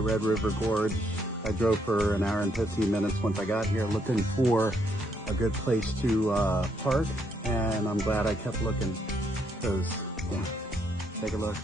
Red River Gorge. I drove for an hour and 15 minutes once I got here looking for a good place to park, and I'm glad I kept looking because, yeah, take a look.